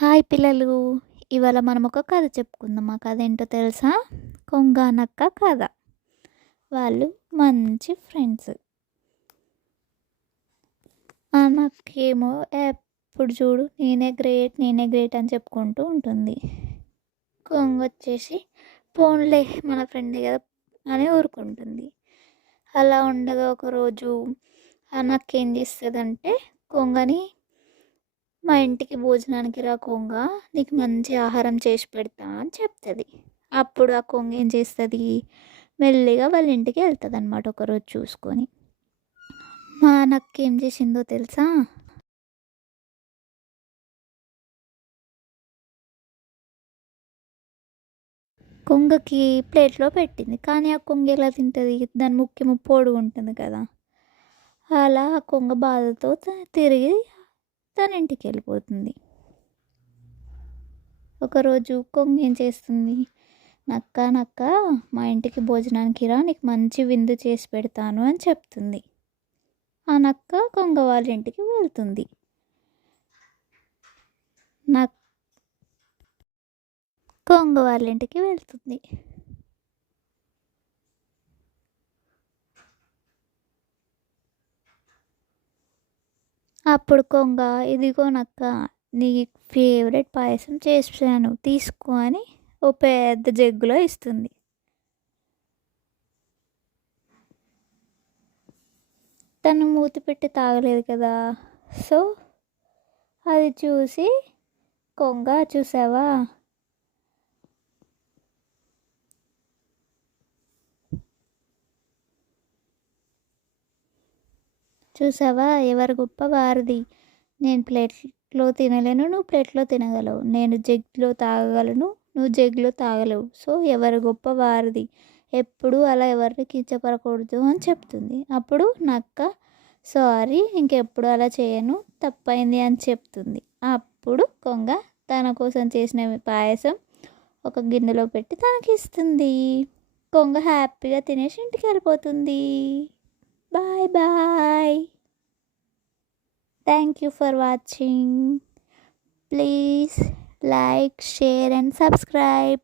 Hi పిల్లలు. ఇవాళ మనం ఒక కథ చెప్పుకుందాం. ఆ కథ ఏంటో తెలుసా? కొంగ నక్క కథ. వాళ్ళు మంచి ఫ్రెండ్స్. ఆ నక్కేమో ఎప్పుడు చూడు నేనే గ్రేట్ అని చెప్పుకుంటూ ఉంటుంది. కొంగ వచ్చేసి పోన్లే మన ఫ్రెండే కదా అని ఊరుకుంటుంది. అలా ఉండగా ఒకరోజు ఆ నక్క ఏం చేస్తుందంటే కొంగని మా ఇంటికి భోజనానికి రా కొంగ, నీకు మంచి ఆహారం చేసి పెడతా అని చెప్తుంది. అప్పుడు ఆ కొంగ ఏం చేస్తుంది, మెల్లిగా వాళ్ళ ఇంటికి వెళ్తుంది అనమాట ఒకరోజు చూసుకొని. మా నక్క ఏం చేసిందో తెలుసా? కొంగకి ప్లేట్లో పెట్టింది, కానీ ఆ కొంగ ఎలా తింటుంది? దాని ముఖ్యము పొడుగు ఉంటుంది కదా. అలా ఆ కొంగ బాధతో తిరిగి తన ఇంటికి వెళ్ళిపోతుంది. ఒకరోజు కొంగ ఏం చేస్తుంది, నక్క నక్క మా ఇంటికి భోజనానికి రా, నీకు మంచి విందు చేసి పెడతాను అని చెప్తుంది. ఆ నక్క కొంగ వాళ్ళ ఇంటికి వెళ్తుంది. నక్ కొంగ వాళ్ళ ఇంటికి వెళ్తుంది. అప్పుడు కొంగ, ఇదిగో నక్క, నీ ఫేవరెట్ పాయసం చేసాను తీసుకో అని ఓ పెద్ద జగ్గులో ఇస్తుంది. తను మూతి పెట్టి తాగలేదు కదా. సో అది చూసి కొంగ, చూసావా చూసావా ఎవరి గొప్ప వారిది. నేను ప్లేట్లో తినలేను, నువ్వు ప్లేట్లో తినగలవు. నేను జగ్లో తాగగలను, నువ్వు జగ్లో తాగలేవు. సో ఎవరి గొప్ప వారిది. ఎప్పుడు అలా ఎవరిని కించపరకూడదు అని చెప్తుంది. అప్పుడు నక్క, సారీ, ఇంకెప్పుడు అలా చేయను, తప్పైంది అని చెప్తుంది. అప్పుడు కొంగ తన కోసం చేసిన పాయసం ఒక గిన్నెలో పెట్టి తనకి ఇస్తుంది. కొంగ హ్యాపీగా తినేసి ఇంటికి వెళ్ళిపోతుంది. Bye bye. Thank you for watching. Please like, share and subscribe.